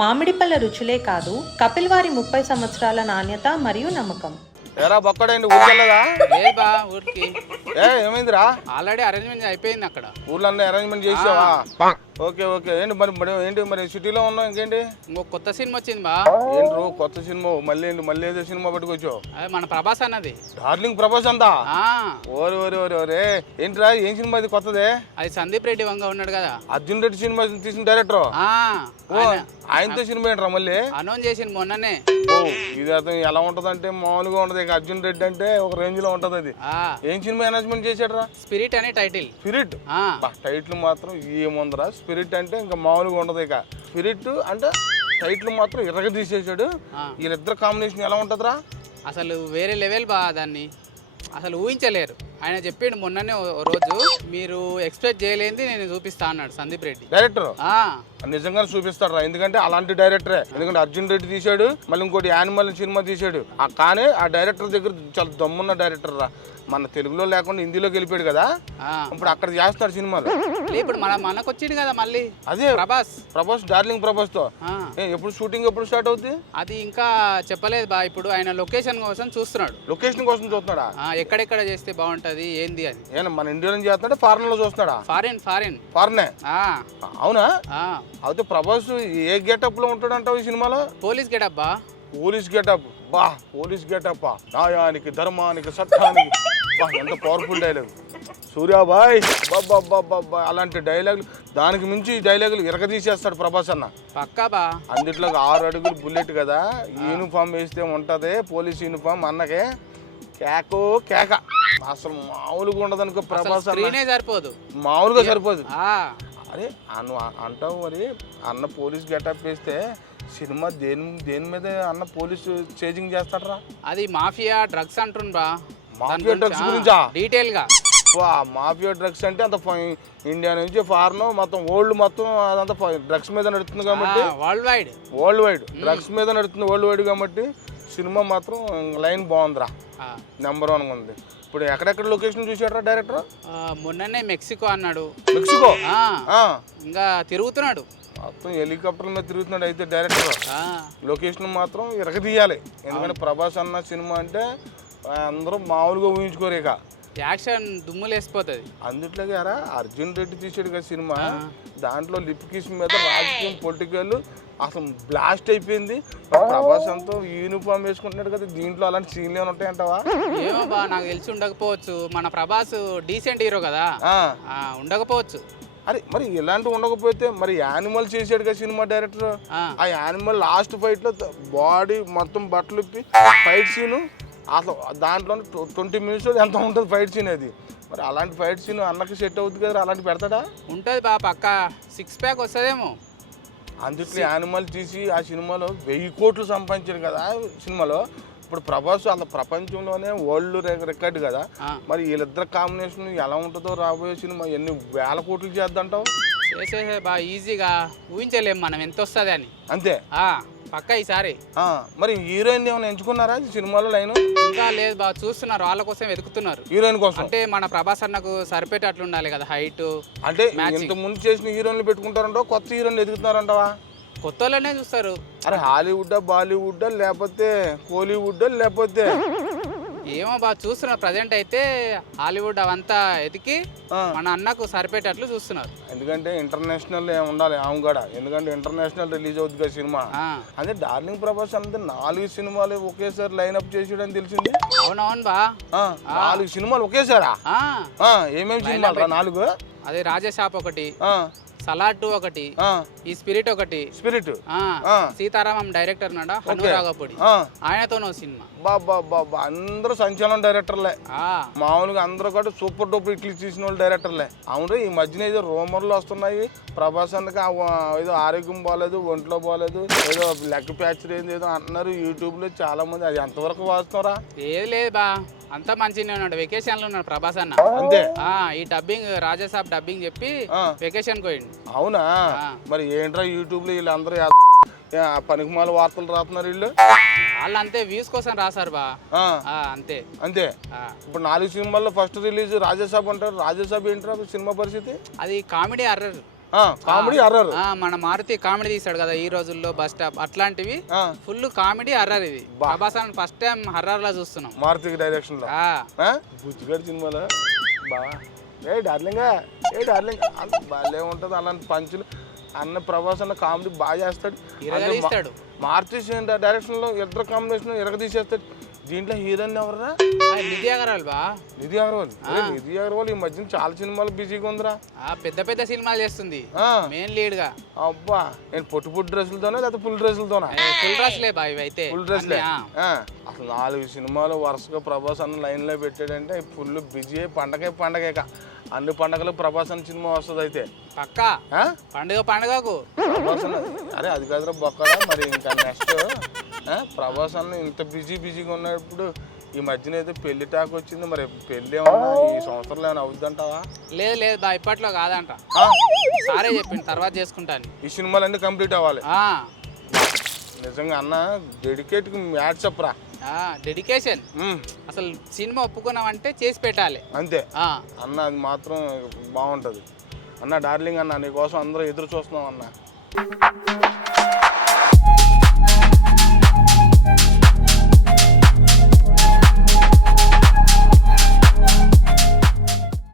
మామిడిపళ్ళ రుచులే కాదు, కపిల్ వారి 30 సంవత్సరాల నాణ్యత మరియు నమ్మకం. ఎరా బొక్కడండి ఊరికెళ్ళదా? లేదు బా ఊరికి ఏమైందిరా? ఆల్రెడీ అరేంజ్మెంట్ అయిపోయింది అక్కడ. ఊర్లో అన్ని అరేంజ్మెంట్ చేసావా? Okay okay. ఏంటి మరి ఏంటి మరి సిటీలో ఉన్నావు ఇంకేంటి? ఇంకో కొత్త సినిమా వచ్చింది బా. ఏంట్రో కొత్త సినిమా? మళ్ళీ ఏదో సినిమా పట్టుకొచ్చావు? అదే మన ప్రభాస్ అన్నది. డార్లింగ్ ప్రభాస్ అంతా? ఆ ఓరే ఓరే ఓరే ఓరే. ఏంట్రా ఏం సినిమా ఇది కొత్తదే? అది సందీప్ రెడ్డి వంగ ఉన్నాడు కదా, అర్జున్ రెడ్డి సినిమా తీసిన డైరెక్టర్. ఆయనతో సినిమా ఏంట్రా మళ్ళీ? అనౌన్స్ చేసింది మొన్ననే. ఓ ఇది అతను ఎలా ఉంటదంటే మామూలుగా ఉంటది. ఇక అర్జున్ రెడ్డి అంటే ఒక రేంజ్ లో ఉంటది అది. ఏం సినిమా అనౌన్స్మెంట్ చేశాడ్రా? స్పిరిట్ అనే టైటిల్. స్పిరిట్ టైటిల్ మాత్రం ఏముందరా? స్పిరిట్ అంటే ఇంకా మామూలుగా ఉండదు. ఇక స్పిరిట్ అంటే టైటిల్ మాత్రం ఇరగ తీసేసాడు. వీళ్ళిద్దరు కాంబినేషన్ ఎలా ఉంటదిరా? అసలు వేరే లెవెల్ బా. దాన్ని అసలు ఊహించలేరు. ఆయన చెప్పిండు మొన్ననే రోజు, మీరు ఎక్స్పెక్ట్ చేయలేంది నేను చూపిస్తా అన్నాడు సందీప్ రెడ్డి డైరెక్టర్. నిజంగానే చూపిస్తాడు రా, ఎందుకంటే అలాంటి డైరెక్టరే. ఎందుకంటే అర్జున్ రెడ్డి తీశాడు, మళ్ళీ ఇంకోటి యానిమల్ సినిమా తీశాడు. కానీ ఆ డైరెక్టర్ దగ్గర చాలా దమ్మున్న డైరెక్టర్ రా. మన తెలుగులో లేకుండా హిందీలోకి వెళ్ళిపోయాడు కదా, ఇప్పుడు అక్కడ చేస్తాడు సినిమాలు. ఇప్పుడు మనకు వచ్చింది కదా మళ్ళీ అదే ప్రభాస్ డార్లింగ్ ప్రభాస్ తో. ఎప్పుడు షూటింగ్ ఎప్పుడు స్టార్ట్ అవుతుంది? అది ఇంకా చెప్పలేదు బా. ఇప్పుడు ఆయన లొకేషన్ కోసం చూస్తున్నాడు. లొకేషన్ కోసం చూస్తున్నాడా? ఎక్కడెక్కడ చేస్తే బాగుంటది ఏంది అని. ఏనా మన ఇండియాలో చేస్తున్నాడా ఫారెన్ లో చూస్తున్నాడా? ఫారెన్. అవునా? అయితే ప్రభాస్ ఏ గెటప్ లో ఉంటాడంటావు ఈ సినిమాలో? పోలీస్ గెటప్ బా. పోలీస్ గెటప్ బా. పోలీస్ గెటప్ న్యాయానికి ధర్మానికి సత్యానికి. బా ఎంత పవర్ఫుల్ డైలాగ్ సూర్యాబాయ్. బాబా అలాంటి డైలాగులు, దానికి మించి డైలాగులు ఇరగదీసేస్తాడు ప్రభాస్ అన్న. పక్కా బా. అందుట్లో 6 అడుగులు బుల్లెట్ కదా, యూనిఫామ్ వేస్తే ఉంటది పోలీస్ యూనిఫామ్. అన్నకే కేక అసలు మామూలుగా ఉండదు అనుకో ప్రభాస్ అన్న. సరిపోదు, మామూలుగా సరిపోదు. అరే అంటావు మరి, అన్న పోలీస్ గెటప్ వేస్తే సినిమా దేని మీద అన్న పోలీసు చేజింగ్ చేస్తాడరా? అది మాఫియా డ్రగ్స్ అంటుండ్రా. మాఫియా డ్రగ్స్ గురించా? డీటెయిల్ గా. మాఫియా డ్రగ్స్ అంటే అంత ఇండియా నుంచి ఫారెన్ మొత్తం వరల్డ్ మొత్తం అదంతా డ్రగ్స్ మీద నడుస్తుంది కాబట్టి, వరల్డ్ వైడ్ డ్రగ్స్ మీద నడుస్తుంది వరల్డ్ వైడ్ కాబట్టి సినిమా మాత్రం లైన్ బాగుందిరా, నెంబర్ 1 ఉంది. ఇప్పుడు ఎక్కడెక్కడ లొకేషన్ చూసాడరా డైరెక్టర్? మొన్ననే మెక్సికో అన్నాడు. మెక్సికో ఇంకా తిరుగుతున్నాడు, మొత్తం హెలికాప్టర్ మీద తిరుగుతున్నాడు. అయితే డైరెక్టర్ లొకేషన్ మాత్రం ఇరగదీయాలి. ఎందుకంటే ప్రభాస్ అన్న సినిమా అంటే అందరూ మామూలుగా ఊహించుకోరు. ఇక యాక్షన్ దుమ్ములేసిపోతుంది. అందుట్లోకి అరా అర్జున్ రెడ్డి తీసాడు కదా సినిమా, దాంట్లో లిప్ కిస్ మీద రాజకీయం పొలిటికల్ అసలు బ్లాస్ట్ అయిపోయింది. ప్రభాస్ అంతా యూనిఫామ్ వేసుకుంటున్నాడు కదా, దీంట్లో అలాంటి సీన్లు ఏమైనా ఉంటాయంటావా? ఏమో బా, నాకు తెలిసి ఉండకపోవచ్చు. మన ప్రభాస్ డీసెంట్ హీరో కదా, ఉండకపోవచ్చు. అరే మరి ఇలాంటివి ఉండకపోతే మరి యానిమల్ చేసాడు కదా సినిమా డైరెక్టర్. ఆ యానిమల్ లాస్ట్ ఫైట్ లో బాడీ మొత్తం బట్టలు ఫైట్ సీను అసలు దాంట్లో 20 minutes ఎంత ఉంటుంది ఫైట్ సీన్ అది. మరి అలాంటి ఫైట్ సీన్ అన్నకి సెట్ అవుతుంది కదా, అలాంటి పెడతాడా? ఉంటుంది బా, పక్క 6 pack వస్తుందేమో. అందుట్లో యానిమల్ తీసి ఆ సినిమాలో 1000 కోట్లు సంపాదించాడు కదా సినిమాలో. ఇప్పుడు ప్రభాస్ అలా ప్రపంచంలోనే వరల్డ్ రికార్డు కదా, మరి వీళ్ళిద్దరు కాంబినేషన్ ఎలా ఉంటుందో రాబోయే సినిమా ఎన్ని వేల కోట్లు చేద్దంటావు? చేసే బా, ఈజీగా ఊహించలేము మనం ఎంత వస్తుంది అని. అంతే పక్క ఈసారి. మరి హీరోయిన్ ఏమైనా ఎంచుకున్నారా సినిమాలో? లైన్ ఇంకా లేదు బా, చూస్తున్నారు, వాళ్ళ కోసం వెతుకుతున్నారు. హీరోయిన్ కోసం అంటే మన ప్రభాస్ అన్నకు సరిపెట్టేట్లు ఉండాలి కదా హైట్. అంటే ఇంత ముందు చేసిన హీరోయిన్లు పెట్టుకుంటారంటావా, కొత్త హీరోయిన్లు ఎదుగుతున్నారంటావా? కొత్త వాళ్ళనే చూస్తారు. అరే హాలీవుడ్డా బాలీవుడ్డా లేకపోతే కోలీవుడ్డా లేకపోతే ఏమో బా, చూస్తున్నారు. ప్రజెంట్ అయితే హాలీవుడ్ అవంతా ఎతికి మన అన్నకు సరిపెట్టేట్లు చూస్తున్నారు. ఎందుకంటే ఇంటర్నేషనల్ ఉండాలి ఆమె కూడా, ఎందుకంటే ఇంటర్నేషనల్ రిలీజ్ అవుతుంది కదా సినిమా. అదే డార్లింగ్ ప్రభాస్ అంటే 4 సినిమాలు ఒకేసారి లైన్అప్ చేసాడని తెలిసింది. అవునవును బా, 4 సినిమాలు ఒకేసారా? ఏమేమి సినిమాలు? 4. అదే రాజేషాప్ ఒకటి, సలాడ్ 2 ఒకటి, ఈ స్పిరిట్ ఒకటి. స్పిరిట్ సీతారామం డైరెక్టర్ నాడా హనురాగపూడి, ఆయనతోనో సినిమా. బాబా అందరూ సంచలనం డైరెక్టర్లే. మామూలుగా అందరూ కూడా సూపర్ డూపర్ ఇట్లు తీసిన వాళ్ళు డైరెక్టర్లే. అవును ఈ మధ్యన ఏదో రూమర్లు వస్తున్నాయి ప్రభాస్ అన్నకి ఏదో ఆరోగ్యం బాగాలేదు, ఒంట్లో బాగాలేదు, ఏదో లెగ్ ప్యాచర్ ఏంది ఏదో అంటున్నారు యూట్యూబ్ లో చాలా మంది. అది ఎంతవరకు వాస్తున్నారా? ఏది లేదు బా, అంతా మంచిగానే ఉన్నాడు. వెకేషన్ లో ఉన్నాడు ప్రభాస్ అన్న. అంతే. ఈ డబ్బింగ్ రాజాసాబ్ డబ్బింగ్ చెప్పి వెకేషన్ పోయిండు. అవునా? మరి ఏంట్రా యూట్యూబ్ లో వీళ్ళందరూ పనికిమాల వార్తలు రాస్తున్నారు వీళ్ళు. వాళ్ళు అంతే వ్యూస్ కోసం రాశారు బా, అంతే అంతే. ఇప్పుడు 4 సినిమాల్లో ఫస్ట్ రిలీజ్ రాజాసాబ్ అంటారు. రాజాసాబ్ ఏంటారు సినిమా పరిస్థితి? అది కామెడీ హర్రర్. Comedy horror. మన మారుతి కామెడీ తీస్తాడు కదా ఈ రోజుల్లో బస్ స్టాప్ అట్లాంటివి ఫుల్ కామెడీ హర్రర్ ఇది. ప్రభాస్ అని ఫస్ట్ టైం హర్రర్ లా చూస్తున్నాం మారుతి డైరెక్షన్ లో. బుజ్జిగాడి సినిమాలో బాగా ఏ డార్లింగ్ భలే ఉంటుంది అలాంటి పంచులు. అన్న ప్రభాస్ అన్న కామెడీ బాగా చేస్తాడు. మారుతి డైరెక్షన్ లో ఇద్దరు కాంబినేషన్ ఎరగదీసేస్తాడు. దీంట్లో హీరోయిన్ ఎవరా? నిధి అగర్వాల్ బా. నిధి అగర్వాల్ ఈ మధ్యన చాలా సినిమాలు బిజీగా ఉందిరా. పెద్ద పెద్ద సినిమాలు చేస్తుంది మెయిన్ లీడ్ గా. అబ్బా నేను పొట్టు డ్రెస్సులతోనే లేదా ఫుల్ డ్రెస్సులతోనా? ఫుల్ డ్రెస్లే బా ఇవైతే. ఫుల్ డ్రెస్లే. అసలు 4 సినిమాలు వరుసగా ప్రభాస్ అన్న లైన్ లో పెట్టాడంటే ఫుల్ బిజీ. పండగే అన్ని పండగలు ప్రభాస్ అన్న సినిమా వస్తుంది అయితే పక్కా. పండుగకు ప్రభాస్ అన్న అరే అది కాదురా బొక్కడా. మరి ఇంకా నెక్స్ట్ ప్రభాస్ అన్న ఇంత బిజీగా ఉన్నప్పుడు ఈ మధ్యన అయితే పెళ్లి టాక్ వచ్చింది. మరి పెళ్లి ఏమన్నా ఈ సంవత్సరంలో ఏమైనా అవుద్దంటావా? లేదు బా ఇప్పట్లో కాదంట. సారే చెప్పింది తర్వాత చేసుకుంటాను. ఈ సినిమాలన్నీ కంప్లీట్ అవ్వాలి. నిజంగా అన్న డెడికేట్ మ్యాచ్ అప్రా. డెడికేషన్. అసలు సినిమా ఒప్పుకున్నామంటే చేసి పెట్టాలి అంతే అన్న. అది మాత్రం బాగుంటుంది అన్న. డార్లింగ్ అన్న నీకోసం అందరూ ఎదురు చూస్తున్నాం అన్న.